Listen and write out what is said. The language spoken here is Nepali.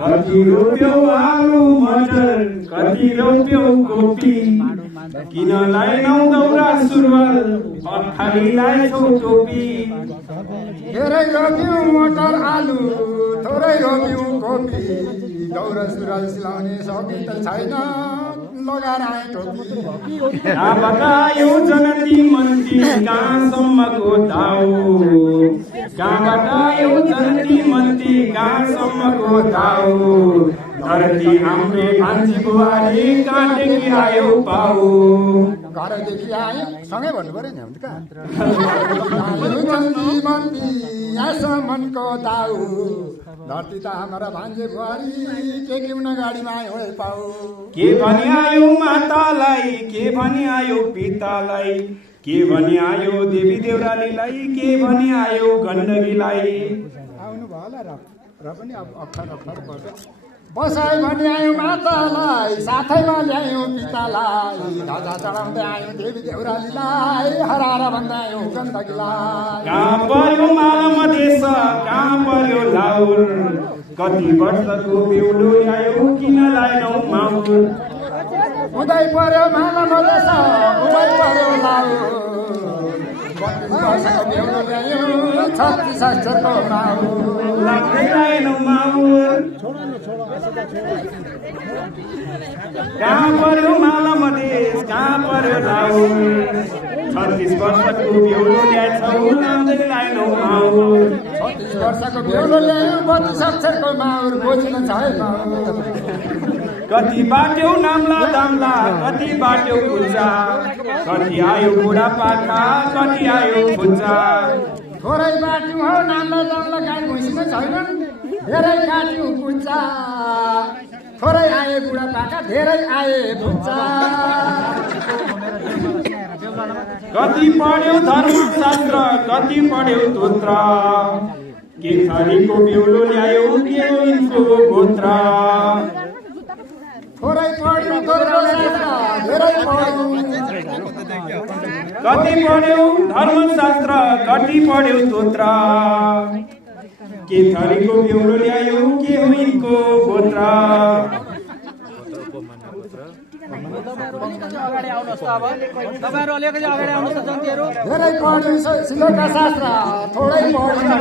कति रोप्यौ आलु मटर कति रोप्यौ कोपी किन लाइनौ दौरा सुरुवाल खाली लाइछौ टोपी धेरै रोप्यौ मटर आलु थोरै रोप्यौ कोपी दौरा सुरुवाल सिलाउने सकी त छैन लगाएर आए टोपी कहाँबाट आयो जनती मन्ती कहाँसम्मको दाउ कहाँबाट आयो जनती मन्ती कहाँसम्मको दाउ धरती हाम्रे भान्जी बुहारी कहाँदेखि आयो पाउ घरदेखि आयो सँगै भन्नु पर्यो नि हामी कहाँ जनती मन्ती यहाँसम्मको दाउ धरती त हाम्रा भान्जी बुहारी के किउन गाडीमा आयो पाउ के भनी आयो मातालाई के भनी आयो पितालाई के भनी आयो देवी देउरालीलाई के भनी आयो गण्डकीलाई आउनु भयो होला र पनि अब अप्ठ्यारो पर्छ बसाइ भनी आयो मातालाई साथैमा ल्यायो पितालाई ध्वजा चढाउँदै आयो देवी देउरालीलाई हराएर भन्दा आयो गण्डकीलाई कहाँ पर्यो माला मधेस कहाँ पर्यो लाउर कति वर्षको बेहुलो ल्यायो किन लाएनौ माउर उदै पर्यो माला मधेस उदै पर्यो लाउर 32 वर्षको बेहुलो ल्यायो 36 अक्षरको माउर लाग्दै लाएनौ माउर कहाँ पर्यो माला मधेस कहाँ पर्यो लाउर 36 वर्षको बेहुलो ल्याएछौ लाग्दै लाएनौ माउर 36 वर्षको बेहुलो ल्यायो 32 अक्षरको माउर बुझ्न छ माउर कति बाट्यौ नाम्ला दाम्ला कति बाट्यौ खुल्चा कति आयो बुढा पाखा कति आयो खुल्चा थोरै बाट्यौ हो नाम्ला दाम्ला गाई भुइँसिन छैनन् धेरै काट्यौ खुल्चा थोरै आए बुढा पाखा धेरै आए खुल्चा कति पढ्यौ धर्मशास्त्र कति पढ्यौ तोत्र के थरीको बेहुलो ल्यायो के हो यिनको गोत्र थोरै पढ्यौ धर्मशास्त्र धेरै पढ्यौ कति पढ्यौ धर्मशास्त्र कति पढ्यौ तोत्र के थरीको बेहुलो ल्यायो के हो यिनको गोत्र धेरै पढ्यौ शिलोका शास्त्र थोरै पढ्यौ